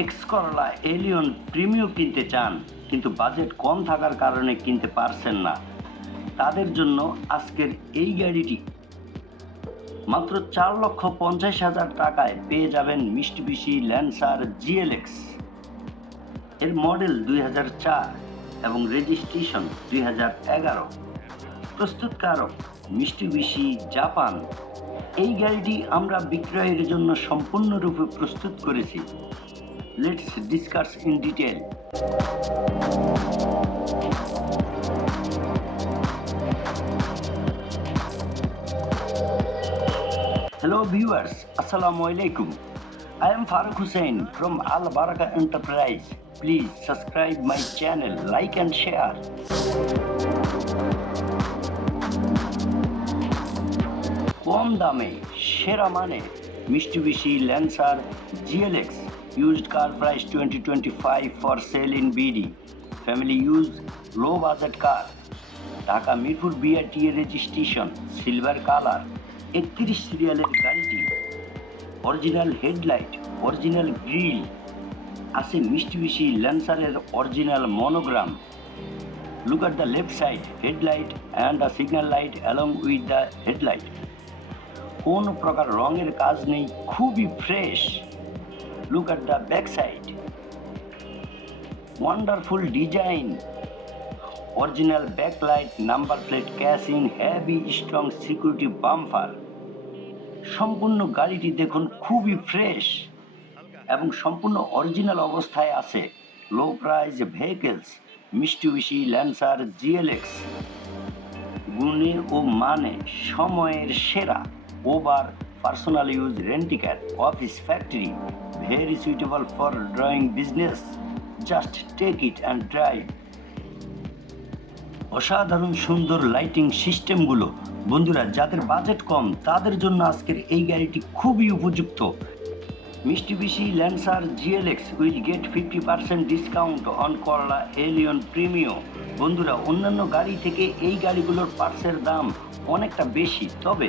X Corolla Allion Premio কিনতে চান, কিন্তু বাজেট কম থাকার কারণে কিনতে পারছেন না। তাদের জন্য আজকের এই গাড়িটি। মাত্র চার লক্ষ পঞ্চাশ হাজার টাকায় পেয়ে যাবেন মিষ্টিবিশি ল্যান্সার জিএলএক্স এর মডেল দুই হাজার চার এবং রেজিস্ট্রেশন দুই হাজার এগারো। প্রস্তুতকারক মিষ্টিবিশি জাপান। এই গাড়িটি আমরা বিক্রয়ের জন্য সম্পূর্ণরূপে প্রস্তুত করেছি। Let's discuss in detail. Hello viewers, Assalamu alaikum. I am Farooq Hussain from Al Baraka Enterprise. Please subscribe my channel, like and share. কম দামে সেরা মানে Mitsubishi Lancer GLX car price twenty twenty five for sale in BD family use low budget car Dhaka Mirpur BRT registration silver colour একত্রিশ সিরিয়ালের গাড়িটি original headlight original grill আছে Mitsubishi ল্যান্সারের original monogram Look at the left side, headlight and the signal light along with the headlight. কোন প্রকার রঙের কাজ নেই খুবই fresh look at the back side. Wonderful design. Original backlight, number plate casing, heavy strong security bumper. সম্পূর্ণ গাড়িটি দেখুন খুবই ফ্রেশ এবং সম্পূর্ণ অরিজিনাল অবস্থায় আছে low price vehicles Mitsubishi Lancer GLX গুণে ও মানে সময়ের সেরা over personal use rent a car office factory very suitable for drawing business just take it and drive অসাধারণ সুন্দর লাইটিং সিস্টেমগুলো বন্ধুরা, যাদের বাজেট কম, তাদের জন্য আজকের এই গাড়িটি খুবই উপযুক্ত। Mitsubishi Lancer GLX will get fifty percent discount on Corolla Allion Premio বন্ধুরা, অন্যান্য গাড়ি থেকে এই গাড়িগুলোর পার্টসের দাম অনেকটা বেশি, তবে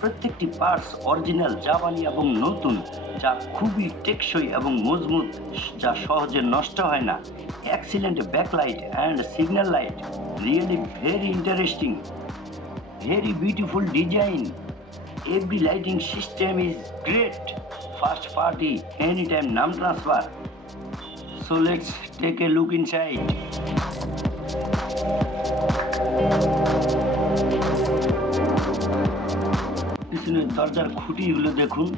প্রত্যেকটি পার্টস অরিজিনাল জাপানি এবং নতুন, যা খুবই টেকসই এবং মজবুত, যা সহজে নষ্ট হয় না excellent backlight and signal light really very interesting very beautiful design. Every lighting system is great. Fast party, anytime num transfer. So let's take a look inside. পিছনের দরজার খুঁটিগুলো দেখুন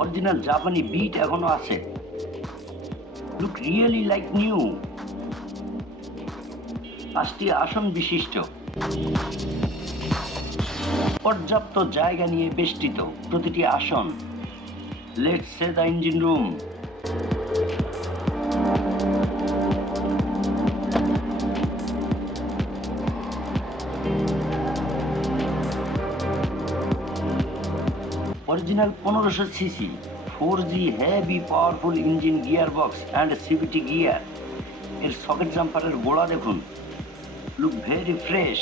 অরিজিনাল জাপানি বিট এখনও আছে লুক রিয়েলি লাইক নিউ পাঁচটি আসন বিশিষ্ট পর্যাপ্ত জায়গা নিয়ে বেষ্টিত প্রতিটি আসন। Let's see the engine room original পনেরোশো CC four G heavy powerful engine gear box and CVT gear এর সকেট জাম্পারের গোড়া দেখুন। Look very fresh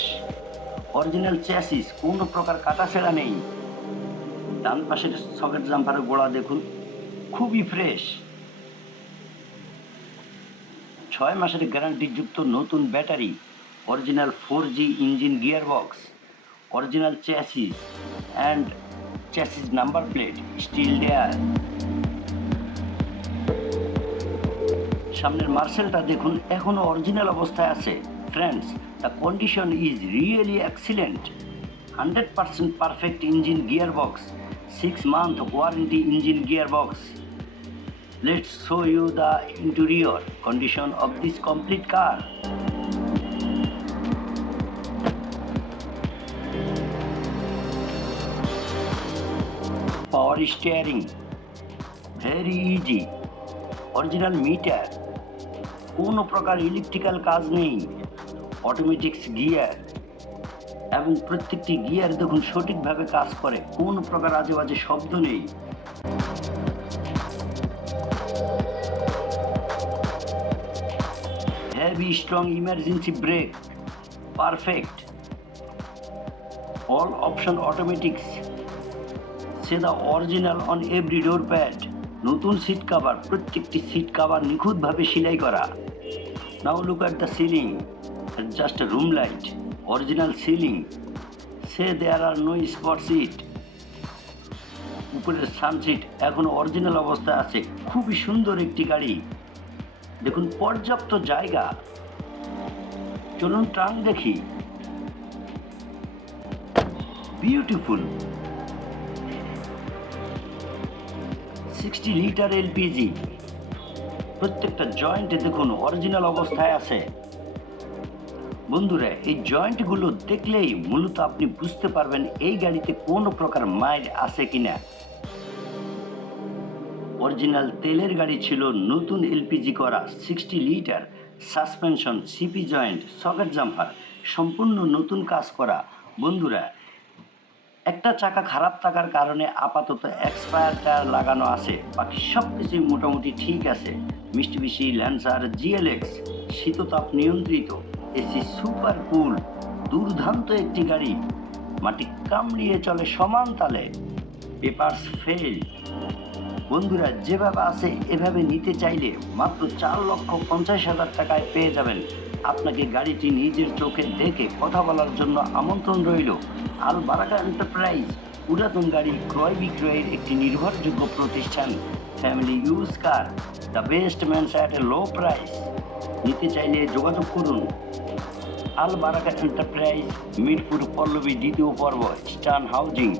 original chassis, কোনো প্রকার কাটাছেড়া নেই। ডান পাশের সকেট জাম্পারের গোড়া দেখুন, খুবই ফ্রেশ। ছয় মাসের গ্যারান্টিযুক্ত নতুন battery, original four G engine gear box original chassis and chassis number plate, still there. সামনের মার্সেলটা দেখুন, এখনও অরিজিনাল অবস্থায় আছে। Friends really excellent hundred percent perfect engine gear box six month warranty engine gear box let's show you the interior condition of this complete car power steering very easy original meter কোনো প্রকার electrical কাজ নেই। Automatics gear এবং প্রত্যেকটি gear দেখুন সঠিকভাবে কাজ করে। কোন প্রকার আজে বাজে শব্দ নেই। Heavy strong emergency brake perfect all option automatics say the original on every door pad নতুন সিট কাভার প্রত্যেকটি সিট কাভার নিখুঁতভাবে সেলাই করা। Now look at the ceiling just room light original ceiling say there are no spot seat উপরের সানসিট এখনও original অবস্থায় আছে। খুবই সুন্দর একটি গাড়ি। দেখুন, পর্যাপ্ত জায়গা। চলুন ট্রাঙ্ক দেখি। বিউটিফুল সিক্সটি লিটার এলপিজি প্রত্যেকটা জয়েন্টে দেখুন অরিজিনাল অবস্থায় আছে। বন্ধুরা, এই জয়েন্টগুলো দেখলেই মূলত আপনি বুঝতে পারবেন এই গাড়িতে কোনো প্রকার মাইল আছে কিনা। অরিজিনাল তেলের গাড়ি ছিল নতুন এলপিজি করা sixty litre suspension CP joint socket jumper সম্পূর্ণ নতুন কাজ করা। বন্ধুরা, একটা চাকা খারাপ থাকার কারণে আপাতত এক্সপায়ার টায়ার লাগানো আছে। বাকি সব কিছুই মোটামুটি ঠিক আছে। মিষ্টি বিশি ল্যান্সার জিএলএক্স শীততাপ নিয়ন্ত্রিত। এসি সুপার কুল, দুর্দান্ত একটি গাড়ি। মাটি কামড়িয়ে চলে সমান তালে। Papers full. বন্ধুরা, যেভাবে আছে, এভাবে নিতে চাইলে মাত্র চার লক্ষ পঞ্চাশ হাজার টাকায় পেয়ে যাবেন। আপনাকে গাড়িটি নিজের চোখে দেখে কথা বলার জন্য আমন্ত্রণ রইল। আল বারাকা এন্টারপ্রাইজ, পুরাতন গাড়ি ক্রয় বিক্রয়ের একটি নির্ভরযোগ্য প্রতিষ্ঠান। Family use car, the best means at a low price. নিতে চাইলে যোগাযোগ করুন। আল বারাকা এন্টারপ্রাইজ মিরপুর পল্লবী দ্বিতীয় পর্ব স্টান হাউজিং।